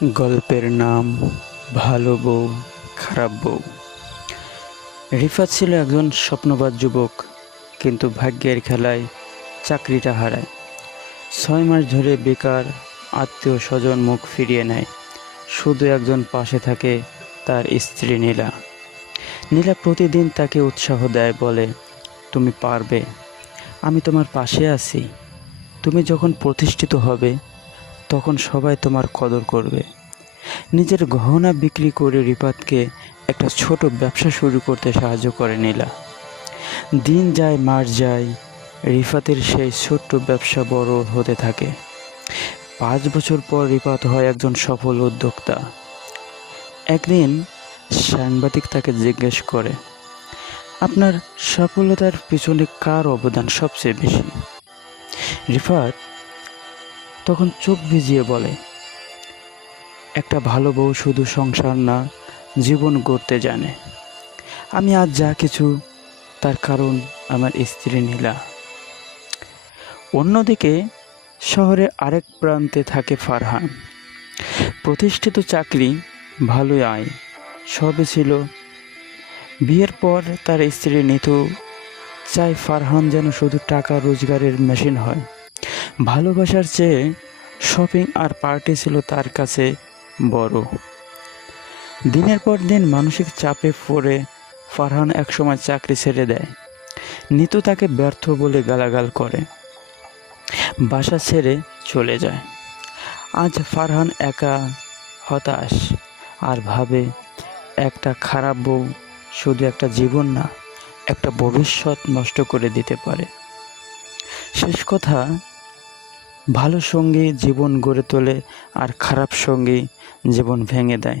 গল্পের নাম ভালো বউ খারাপ বউ। রিফাত ছিল একজন স্বপ্নবাজ যুবক, কিন্তু ভাগ্যের খেলায় চাকরিটা হারায়। 6 মাস ধরে বেকার, আত্মীয় স্বজন মুখ ফিরিয়ে নেয়। শুধু একজন পাশে থাকে, তার স্ত্রী নীলা। নীলা প্রতিদিন তাকে উৎসাহ দেয়, বলে, তুমি পারবে, আমি তোমার পাশে আছি। তুমি যখন প্রতিষ্ঠিত হবে তখন সবাই তোমার কদর করবে। নিজের গহনা বিক্রি করে রিফাতকে একটা ছোট ব্যবসা শুরু করতে সাহায্য করে নীলা। দিন যায়, মাস যায়, রিফাতের সেই ছোট্ট ব্যবসা বড় হতে থাকে। 5 বছর পর রিফাত হয় একজন সফল উদ্যোক্তা। একদিন সাংবাদিক তাকে জিজ্ঞেস করে, আপনার সফলতার পিছনে কার অবদান সবচেয়ে বেশি? রিফাত তখন চোখ ভিজিয়ে বলে, একটা ভালো বউ শুধু সংসার না, জীবন গড়তে জানে। আমি আজ যা কিছু, তার কারণ আমার স্ত্রী নীলা। অন্যদিকে শহরের আরেক প্রান্তে থাকে ফারহান। প্রতিষ্ঠিত চাকরি, ভালোই আয়, সবই ছিল। বিয়ের পর তার স্ত্রী নিতু চায় ফারহান যেন শুধু টাকা রোজগারের মেশিন হয়। ভালোবাসার চেয়ে শপিং আর পার্টি ছিল তার কাছে বড়। দিনের পর দিন মানসিক চাপে পড়ে ফারহান একসময় চাকরি ছেড়ে দেয়। নিতু তাকে ব্যর্থ বলে গালাগাল করে, বাসা ছেড়ে চলে যায়। আজ ফারহান একা, হতাশ, আর ভাবে, একটা খারাপ বউ শুধু একটা জীবন না, একটা ভবিষ্যৎ নষ্ট করে দিতে পারে। শেষ কথা, ভালো সঙ্গী জীবন গড়ে তোলে, আর খারাপ সঙ্গী জীবন ভেঙে দেয়।